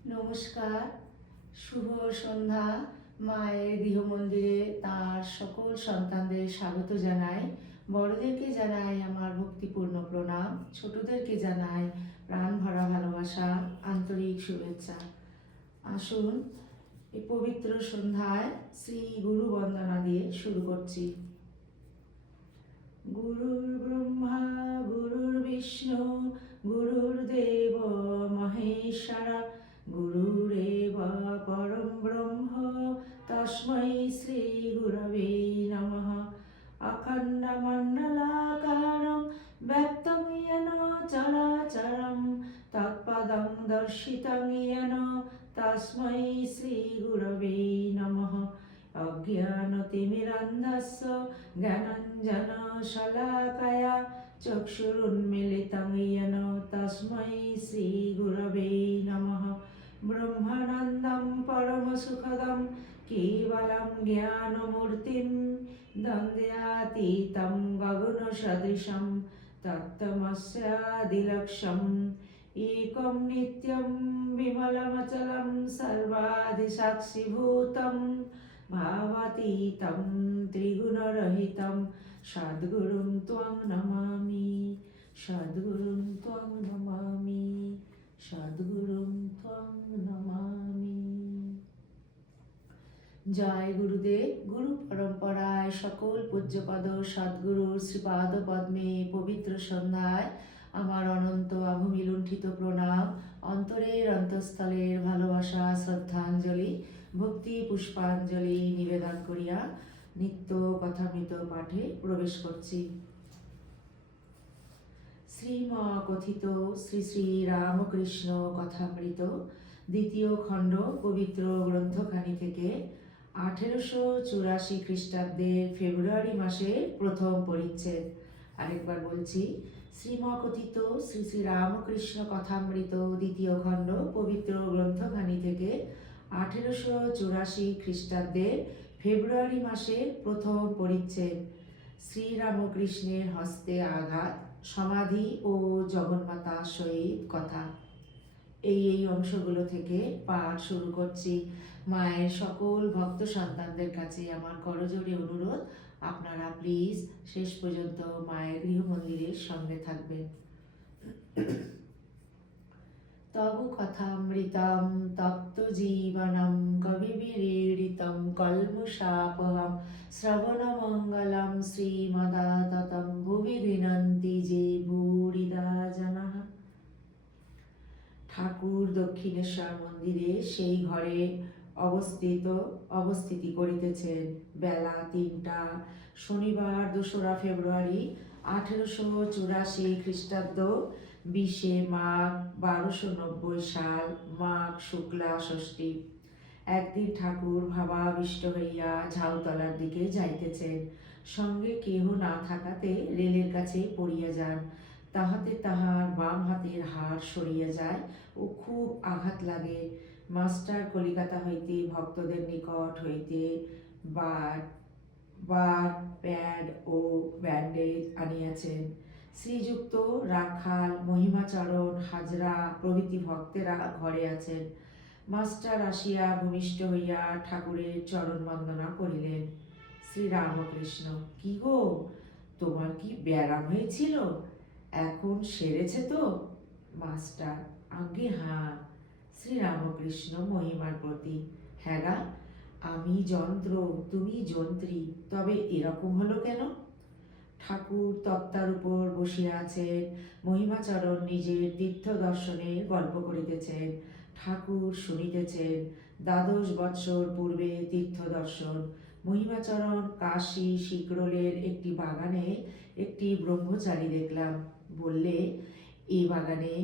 নমস্কার, শুভ সন্ধ্যা। মায়ের গৃহমন্দিরে তার সকল সন্তানদের স্বাগত জানাই। বড়দেরকে জানাই আমার ভক্তিপূর্ণ প্রণাম, ছোটদেরকে জানাই প্রাণ ভরা ভালোবাসা, আন্তরিক শুভেচ্ছা। আসুন এই পবিত্র সন্ধ্যায় শ্রী গুরু বন্দনা দিয়ে শুরু করছি। গুরুর ব্রহ্মা গুরুর বিষ্ণু গুরুর্দেব মহেশ্বরা গুরুরেব পরম ব্রহ্ম তস্मै শ্রী গুরবে নমঃ। অখণ্ডমণ্ডলাকারং ব্যক্তং येन চরাচরং তৎপদং দর্শিতং येन তস্मै শ্রী গুরবে নমঃ। অজ্ঞানতিমিরান্ধস্য জ্ঞানাঞ্জনশলাকয়া চক্ষুरुन्मीलितं येन तस्मै श्रीगुरवे नमः। ब्रह्मानन्दं परमसुखदं केवलं ज्ञानमूर्तिं द्वन्द्वातीतं गगनसदृशं तत्त्वमस्यादिलक्ष्यम् एकं नित्यं विमलमचलं सर्वादिसाक्षिभूतं भावातीतं त्रिगुणरहितं सद्गुरुं त्वं नमामि, सद्गुरुं त्वं नमामि, सद्गुरुं त्वं नमामि। জয় গুরুদেব। গুরু পরম্পরায় সকল পূজ্যপদ সদ্গুরুর শ্রীপাদ পদ্মে পবিত্র সন্ধ্যায় আমার অনন্ত আভূমি লুণ্ঠিত প্রণাম, অন্তরের অন্তঃস্থলের ভালোবাসা শ্রদ্ধাঞ্জলি ভক্তি পুষ্পাঞ্জলি নিবেদন করিয়া নিত্য কথামৃত পাঠে প্রবেশ করছি। শ্রীম কথিত শ্রী শ্রী রামকৃষ্ণ কথামৃত দ্বিতীয় খণ্ড পবিত্র গ্রন্থখানি থেকে 1884 খ্রিস্টাব্দের ফেব্রুয়ারি মাসের প্রথম পরিচ্ছেদ। আরেকবার বলছি, শ্রীমকথিত শ্রী শ্রী রামকৃষ্ণ কথামৃত দ্বিতীয় খণ্ড পবিত্র গ্রন্থখানি থেকে 1884 খ্রিস্টাব্দের ফেব্রুয়ারি মাসের প্রথম পরিচ্ছেদ। শ্রীরামকৃষ্ণের হস্তে আঘাত, সমাধি ও জগন্মাতার সহিত কথা। এই অংশগুলো থেকে পাঠ শুরু করছি। মায়ের সকল ভক্ত সন্তানদের কাছে আমার করজোড়ে অনুরোধ, আপনারা প্লিজ শেষ পর্যন্ত মায়ের গৃহমন্দিরের সঙ্গে থাকবেন। তব কথামৃতম তপ্ত জীবনম কবিবিরীড়িতম কল্মষাপহম শ্রবণমঙ্গলম শ্রীমদাততম ভুবি গৃণন্তি যে ভূরিদা জনাঃ। ঠাকুর দক্ষিণেশ্বর মন্দিরে সেই ঘরে অবস্থিতি করিতেছেন। বেলা 3টা, শনিবার 2রা ফেব্রুয়ারি 1884 খ্রিস্টাব্দ, 20 মাঘ 1290 সাল, মাঘ শুক্লা ষষ্ঠী। একদিন ঠাকুর ভাবাবিষ্ট হইয়া ঝাউতলার দিকে যাইতেছেন। সঙ্গে কেহ না থাকাতে রেলের কাছে পড়িয়া যান। তাহাতে তাহার বাম হাতের হাড় সরিয়া যায় ও খুব আঘাত লাগে। মাস্টার কলিকাতা হইতে ভক্তদের নিকট হইতে বাট প্যাড ও ব্যান্ডেজ আনিয়াছেন। শ্রীযুক্ত রাখাল, মহিমাচরণ, হাজরা প্রভৃতি ভক্তেরা ঘরে আছেন। মাস্টার আসিয়া ভূমিষ্ঠ হইয়া ঠাকুরের চরণ বন্দনা করিলেন। শ্রীরামকৃষ্ণ: কি গো, তোমার কি ব্যারাম হয়েছিল? এখন সেরেছে তো? মাস্টার: আজ্ঞে হাঁ। শ্রীরামকৃষ্ণ মহিমার প্রতি: হ্যাঁ গা, আমি যন্ত্র, তুমি যন্ত্রী, তবে এরকম হলো কেন? ঠাকুর তক্তার উপর বসিয়া আছেন। মহিমাচরণ নিজের তীর্থ দর্শনের গল্প করিতেছেন। ঠাকুর শুনিতেছেন। 12 বৎসর পূর্বে তীর্থ দর্শন। মহিমাচরণ কাশী শিকরোলের একটি বাগানে একটি ব্রহ্মচারী দেখলাম। বললে, এ বাগানে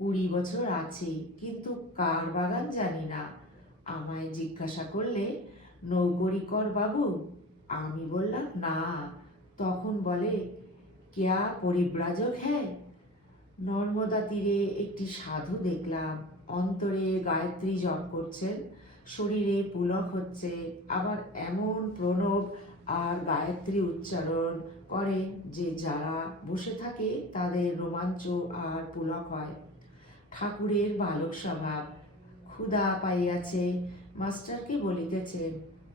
20 বছর আছে, কিন্তু কার বাগান জানি না। আমায় জিজ্ঞাসা করলে, নৌকরিকর বাবু? আমি বললাম না। তখন বলে, ক্যা পরিব্রাজক হ্যাঁ? নর্মদা তীরে একটি সাধু দেখলাম। অন্তরে গায়ত্রী জপ করছেন, শরীরে পুলক হচ্ছে, আবার এমন প্রণব আর গায়ত্রী উচ্চারণ করে যে যারা বসে থাকে তাদের রোমাঞ্চ আর পুলক হয়। ঠাকুরের বালক স্বভাব, ক্ষুধা পাইয়াছে। মাস্টারকে বলিতেছেন,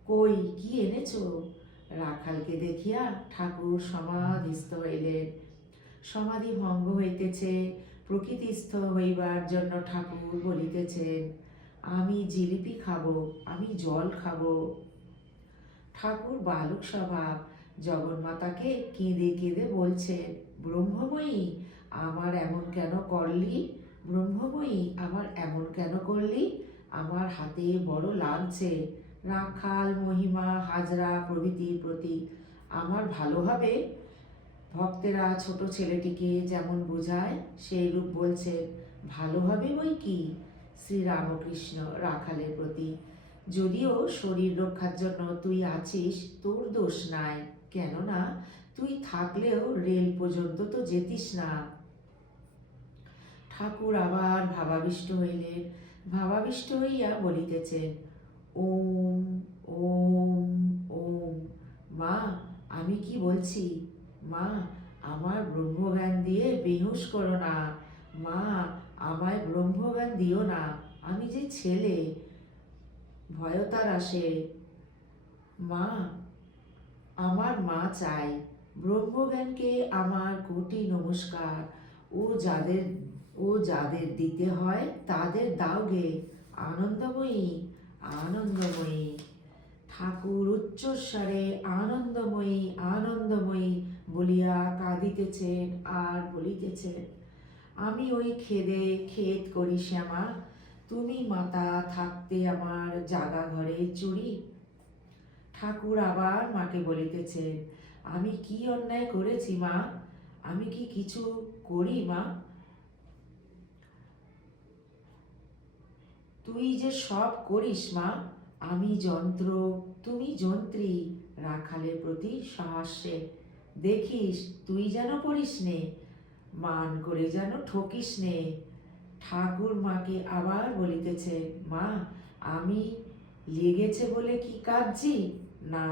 কই কি এনেছো? রাখালকে দেখিয়া ঠাকুর সমাধিস্থ হইলেন। সমাধি ভঙ্গ হইতেছে, প্রকৃতিস্থ হইবার জন্য ঠাকুর বলিতেছেন, আমি জিলিপি খাবো, আমি জল খাবো। ঠাকুর বালক স্বভাব, জগন্মাতাকে কেঁদে কেঁদে বলছেন, ব্রহ্মময়ী আমার এমন কেন করলি? ব্রহ্মময়ী আমার এমন কেন করলি? আমার হাতে বড় লাগছে। রাখাল, মহিমা, হাজরা প্রভৃতির প্রতি আমার ভালো হবে? ভক্তেরা ছোট ছেলেটিকে যেমন বোঝায় সেই রূপ বলছেন, ভালো হবে বই কি? শ্রীরামকৃষ্ণ রাখালের প্রতি, যদিও শরীর রক্ষার জন্য তুই আছিস, তোর দোষ নাই, কেননা তুই থাকলেও রেল পর্যন্ত তো যেতিস না। ঠাকুর আবার ভাবাবিষ্ট হইলেন। ভাবাবিষ্ট হইয়া বলিতেছেন, ওম ওম ওম। মা, আমি কি বলছি? মা, আমার ব্রহ্মজ্ঞান দিয়ে বেহুশ করো না। মা, আমায় ব্রহ্মজ্ঞান দিও না, আমি যে ছেলে, ভয়তার আসে। মা, আমার মা চাই। ব্রহ্মজ্ঞানকে আমার কোটি নমস্কার। ও যাদের দিতে হয় তাদের দাওগে। আনন্দময়ী, আনন্দময়ী। ঠাকুর উচ্চস্বরে আনন্দময়ী, আনন্দময়ী বলিয়া কাঁদিতেছেন আর বলিতেছেন, আমি ওই খেদে খেদ করি শ্যামা, তুমি মাতা থাকতে আমার জাগা ঘরে চুরি। ঠাকুর আবার মাকে বলিতেছেন, আমি কি অন্যায় করেছি মা? আমি কি কিছু করি মা? তুই যে সব করিস মা, আমি যন্ত্র, তুমি যন্ত্রী। রাখালের প্রতি সহাস্যে, দেখিস তুই যেন পড়িস নে, মান করে যেন ঠকিস নে। ঠাকুর মাকে আবার বলিতেছে, মা, আমি লেগেছে বলে কি কাঁদছি? না,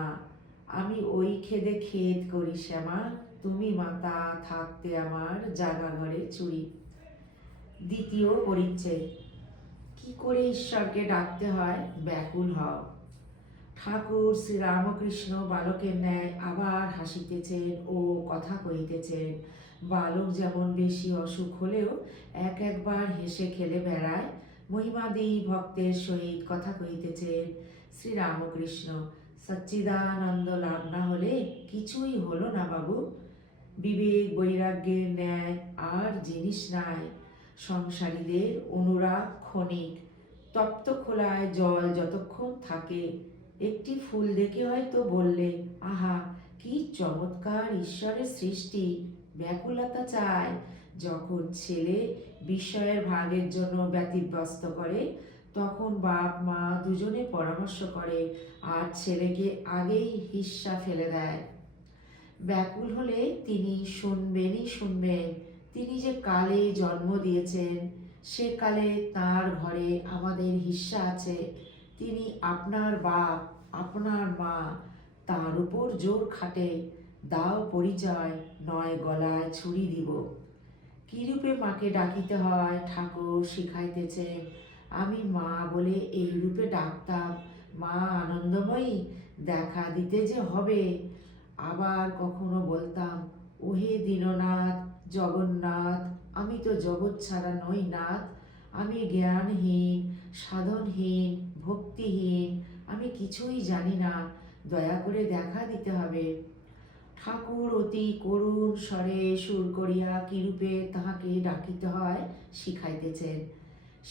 আমি ওই খেদে খেদ করি শ্যামা, তুমি মাতা থাকতে আমার জাগা ঘরে চুরি। দ্বিতীয় পরিচ্ছেদ। কি করে ঈশ্বরকে ডাকতে হয়, ব্যাকুল হও। ঠাকুর শ্রীরামকৃষ্ণ বালকের ন্যায় আবার হাসিতেছেন ও কথা কহিতেছেন। বালক যেমন বেশি অসুখ হলেও একবার হেসে খেলে বেড়ায়, মহিমাদি ভক্তের সহিত কথা কহিতেছেন। শ্রীরামকৃষ্ণ, সচ্চিদানন্দ লাভ না হলে কিছুই হলো না বাবু। বিবেক বৈরাগ্যের ন্যায় আর জিনিস নাই। সংসারীদের অনুরাগ ক্ষণিক। তপ্ত খোলায় জল যতক্ষণ থাকে। একটি ফুল দেখে হয়তো বললে, আহা কি চমৎকার ঈশ্বরের সৃষ্টি। ব্যাকুলতা চায়। যখন ছেলে বিষয়ের ভাগের জন্য ব্যতিব্যস্ত করে, তখন বাপ মা দুজনে পরামর্শ করে আর ছেলেকে আগেই হিস্সা ফেলে দেয়। ব্যাকুল হলে তিনি শুনবেনই শুনবেন। তিনি যে কালে জন্ম দিয়েছেন, সে কালে তার ঘরে আমাদের হিস্সা আছে। তিনি আপনার বাপ, আপনার মা, তার উপর জোর খাটে। দাও পরিচয়, নয় গলায় ছুরি দিব। কিরূপে মাকে ডাকিতে হয় ঠাকুর শিখাইতেছেন। আমি মা বলে এই রূপে ডাকতাম, মা আনন্দময়ী, দেখা দিতে যে হবে। আবার কখনো বলতাম, ওহে দীননাথ, জগন্নাথ, আমি তো জগৎ ছাড়া নই নাথ। আমি জ্ঞানহীন, সাধনহীন, ভক্তিহীন, আমি কিছুই জানি না, দয়া করে দেখা দিতে হবে। ঠাকুর অতি করুণ স্বরে সুর করিয়া কিরূপে তাহাকে ডাকিতে হয় শিখাইতেছেন।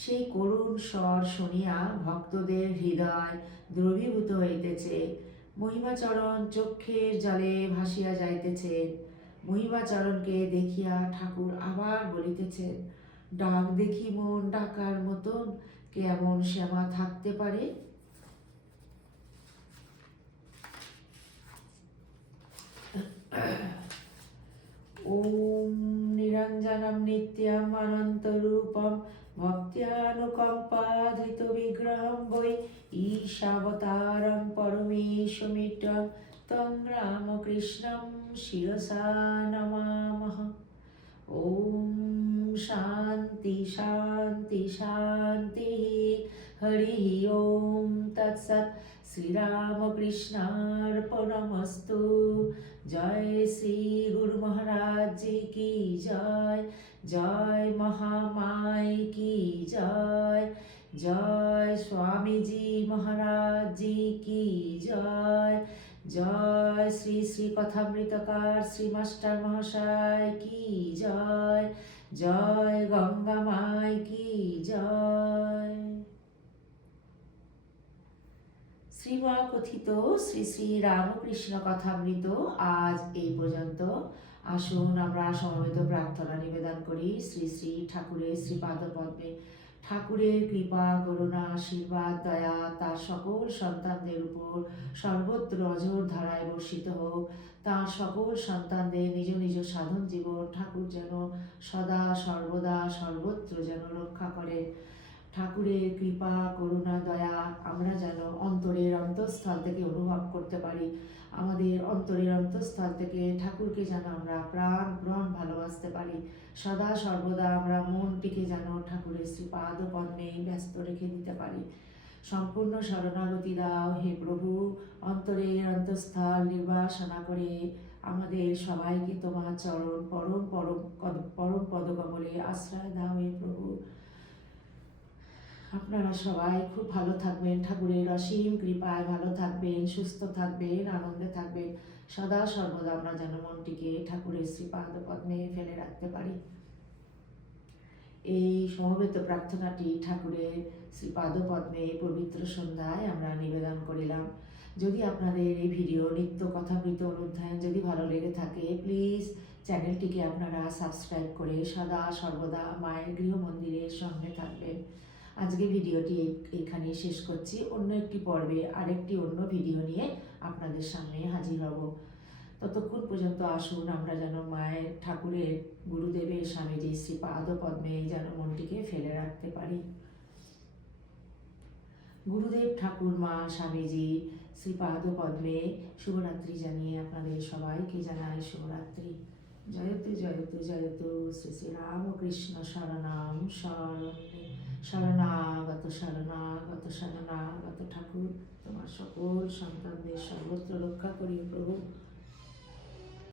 সেই করুণ স্বর শুনিয়া ভক্তদের হৃদয় দ্রবীভূত হইতেছে। মহিমাচরণ চক্ষের জলে ভাসিয়া যাইতেছে। মহিমাচরণকে দেখিয়া ঠাকুর আবার বলিতেছেন, ডাক দেখি মন ডাকার মতন কেমন শ্যামা থাকতে পারে? ওম নিরঞ্জনম নিত্যম অনন্তরূপম ভক্ত্যানুকম্পাধৃত বিগ্রহম বৈ ঈশাবতারম পরমেশমিট্টম তং রামকৃষ্ণম শিরসা নমামহ। ओम शांति शांति शांति। हरि ओम तत्सत। श्री रामकृष्णार्पणमस्तु। जय श्री गुरु महाराज जी की जय। जय महामाई की जय। जय स्वामी जी महाराज जी की जय। जय श्री श्री कथामृतकार श्री मास्टर महाशय की जय। जय गंगा माई की जय। শ্রীমা কথিত শ্রী শ্রী রামকৃষ্ণ কথামৃত আজ এই পর্যন্ত। আসুন আমরা সমবেত প্রার্থনা নিবেদন করি শ্রী শ্রী ঠাকুরের শ্রীপাদপদ্মে। ঠাকুরের কৃপা করুণা আশীর্বাদ দয়া তার সকল সন্তানদের উপর সর্বত্র অঝোর ধারায় বর্ষিত হোক। তার সকল সন্তানদের নিজ নিজ সাধন জীবন ঠাকুর যেন সদা সর্বদা সর্বত্র যেন রক্ষা করেন। ঠাকুরের কৃপা করুণা দয়া আমরা যেন অন্তরের অন্তঃস্থল থেকে অনুভব করতে পারি। আমাদের অন্তরের অন্তঃস্থল থেকে ঠাকুরকে যেন আমরা প্রাণ ভালোবাসতে পারি। সদা সর্বদা আমরা মনটিকে যেন ঠাকুরের শ্রীপাদ পদ্মে ব্যস্ত রেখে দিতে পারি। সম্পূর্ণ শরণাগতি দাও হে প্রভু। অন্তরের অন্তঃস্থল নির্বাসনা করে আমাদের সবাইকে তোমার চরণ পরম পরম পরম পদকমলে আশ্রয় দাও হে প্রভু। আপনারা সবাই খুব ভালো থাকবেন, ঠাকুরের অসীম কৃপায় ভালো থাকবেন, সুস্থ থাকবেন, আনন্দে থাকবেন। সদা সর্বদা আমরা যেন মনটিকে ঠাকুরের শ্রীপাদ পদ্মে ফেলে রাখতে পারি। এই সমবেত প্রার্থনাটি ঠাকুরের শ্রীপাদ পদ্মে পবিত্র সন্ধ্যায় আমরা নিবেদন করিলাম। যদি আপনাদের এই ভিডিও নিত্য কথামৃত অনুধ্যান যদি ভালো লেগে থাকে, প্লিজ চ্যানেলটিকে আপনারা সাবস্ক্রাইব করে সদা সর্বদা মায়ের গৃহ মন্দিরের সঙ্গে থাকবেন। আজকে ভিডিওটি এখানে শেষ করছি। অন্য একটি পর্বে আরেকটি অন্য ভিডিও নিয়ে আপনাদের সামনে হাজির হব। ততক্ষণ পর্যন্ত আসুন আমরা যেন মায়ের ঠাকুরের গুরুদেবের স্বামীজির শ্রীপাদ পদ্মে যেন মনটিকে ফেলে রাখতে পারি। গুরুদেব ঠাকুর মা স্বামীজি শ্রীপাদ পদ্মে শুভরাত্রি জানিয়ে আপনাদের সবাইকে জানাই শুভরাত্রি। জয়তু জয়তু জয়তু শ্রী শ্রী রামকৃষ্ণ শরণাম শরণে। শরণাগত শরণাগত শরণাগত ঠাকুর তোমার সকল সন্তানদের সর্বত্র রক্ষা করি প্রভু।